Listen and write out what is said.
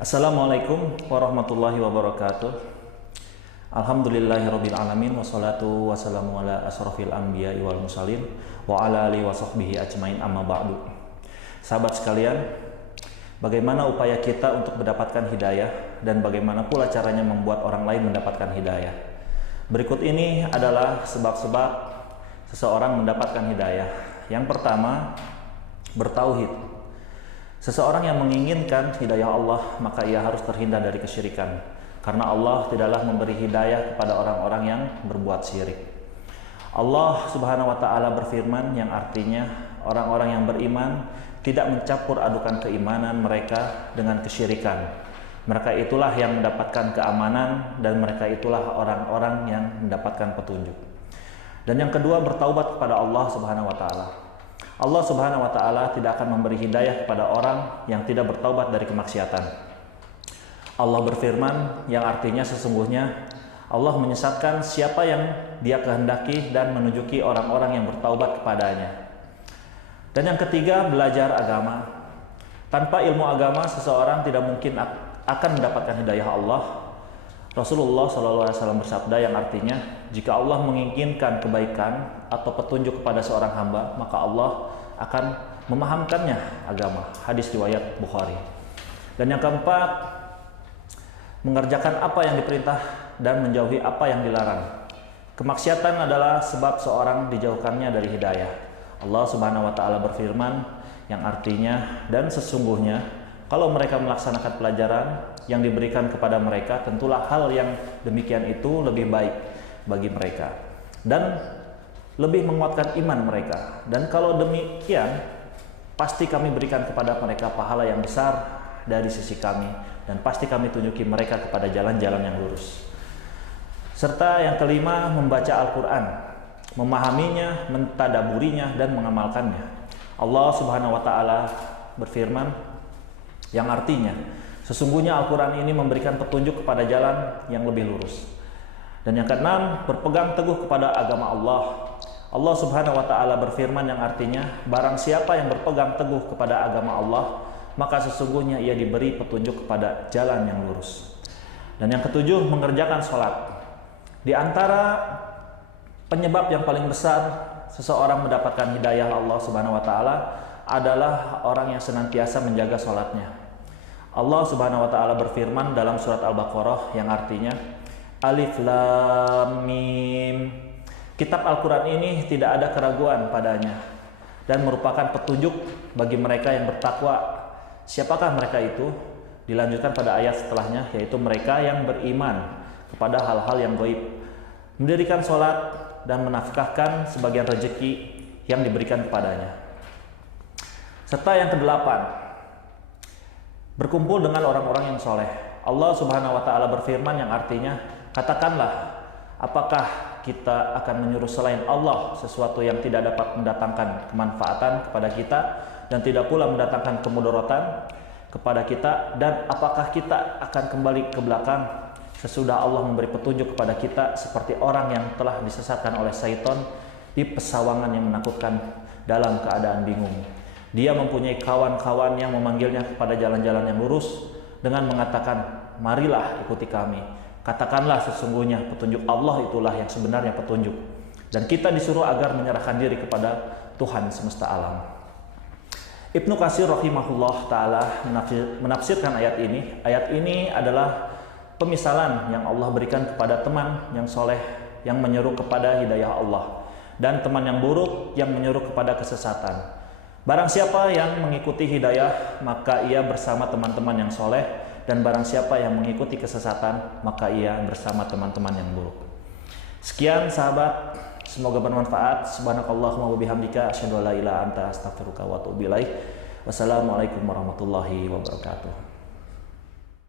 Assalamualaikum warahmatullahi wabarakatuh. Alhamdulillahirabbil alamin wassalatu wassalamu ala asrofil anbiya'i wal mursalin wa ala alihi wa sahbihi ajmain amma ba'du. Sahabat sekalian, bagaimana upaya kita untuk mendapatkan hidayah dan bagaimana pula caranya membuat orang lain mendapatkan hidayah? Berikut ini adalah sebab-sebab seseorang mendapatkan hidayah. Yang pertama, bertauhid. Seseorang yang menginginkan hidayah Allah, maka ia harus terhindar dari kesyirikan. Karena Allah tidaklah memberi hidayah kepada orang-orang yang berbuat syirik. Allah Subhanahu wa Ta'ala berfirman yang artinya orang-orang yang beriman tidak mencampur adukan keimanan mereka dengan kesyirikan. Mereka itulah yang mendapatkan keamanan dan mereka itulah orang-orang yang mendapatkan petunjuk. Dan yang kedua, bertaubat kepada Allah Subhanahu wa Ta'ala. Allah Subhanahu wa Ta'ala tidak akan memberi hidayah kepada orang yang tidak bertaubat dari kemaksiatan. Allah berfirman yang artinya sesungguhnya Allah menyesatkan siapa yang Dia kehendaki dan menunjuki orang-orang yang bertaubat kepadanya. Dan yang ketiga, belajar agama. Tanpa ilmu agama seseorang tidak mungkin akan mendapatkan hidayah Allah. Rasulullah SAW bersabda yang artinya, jika Allah menginginkan kebaikan atau petunjuk kepada seorang hamba, maka Allah akan memahamkannya agama. Hadis riwayat Bukhari. Dan yang keempat, mengerjakan apa yang diperintah dan menjauhi apa yang dilarang. Kemaksiatan adalah sebab seorang dijauhkannya dari hidayah. Allah Subhanahu wa Ta'ala berfirman yang artinya, dan sesungguhnya kalau mereka melaksanakan pelajaran yang diberikan kepada mereka, tentulah hal yang demikian itu lebih baik bagi mereka dan lebih menguatkan iman mereka. Dan kalau demikian, pasti kami berikan kepada mereka pahala yang besar dari sisi kami, dan pasti kami tunjuki mereka kepada jalan-jalan yang lurus. Serta yang kelima, membaca Al-Quran, memahaminya, mentadaburinya, dan mengamalkannya. Allah Subhanahu wa Ta'ala berfirman yang artinya, sesungguhnya Al-Quran ini memberikan petunjuk kepada jalan yang lebih lurus. Dan yang keenam, berpegang teguh kepada agama Allah. Allah Subhanahu wa Ta'ala berfirman yang artinya, barang siapa yang berpegang teguh kepada agama Allah, maka sesungguhnya ia diberi petunjuk kepada jalan yang lurus. Dan yang ketujuh, mengerjakan sholat. Di antara penyebab yang paling besar seseorang mendapatkan hidayah Allah Subhanahu wa Ta'ala adalah orang yang senantiasa menjaga sholatnya. Allah Subhanahu wa Ta'ala berfirman dalam surat Al-Baqarah yang artinya, Alif Lam Mim. Kitab Al-Quran ini tidak ada keraguan padanya dan merupakan petunjuk bagi mereka yang bertakwa. Siapakah mereka itu? Dilanjutkan pada ayat setelahnya, yaitu mereka yang beriman kepada hal-hal yang gaib, mendirikan sholat dan menafkahkan sebagian rezeki yang diberikan kepadanya. Serta yang kedelapan, berkumpul dengan orang-orang yang soleh. Allah Subhanahu wa Ta'ala berfirman yang artinya, katakanlah, apakah kita akan menyuruh selain Allah sesuatu yang tidak dapat mendatangkan kemanfaatan kepada kita dan tidak pula mendatangkan kemudaratan kepada kita, dan apakah kita akan kembali ke belakang sesudah Allah memberi petunjuk kepada kita seperti orang yang telah disesatkan oleh syaitan di pesawangan yang menakutkan dalam keadaan bingung. Dia mempunyai kawan-kawan yang memanggilnya kepada jalan-jalan yang lurus dengan mengatakan, marilah ikuti kami. Katakanlah, sesungguhnya petunjuk Allah itulah yang sebenarnya petunjuk. Dan kita disuruh agar menyerahkan diri kepada Tuhan semesta alam. Ibnu Katsir rahimahullah ta'ala menafsirkan ayat ini. Ayat ini adalah pemisalan yang Allah berikan kepada teman yang soleh yang menyeru kepada hidayah Allah, dan teman yang buruk yang menyeru kepada kesesatan. Barang siapa yang mengikuti hidayah, maka ia bersama teman-teman yang soleh, dan barang siapa yang mengikuti kesesatan, maka ia bersama teman-teman yang buruk. Sekian sahabat, semoga bermanfaat. Subhanakallahumma wa bihamdika asyhadu an la ilaha illa anta astaghfiruka wa atubu ilaik. Wassalamualaikum warahmatullahi wabarakatuh.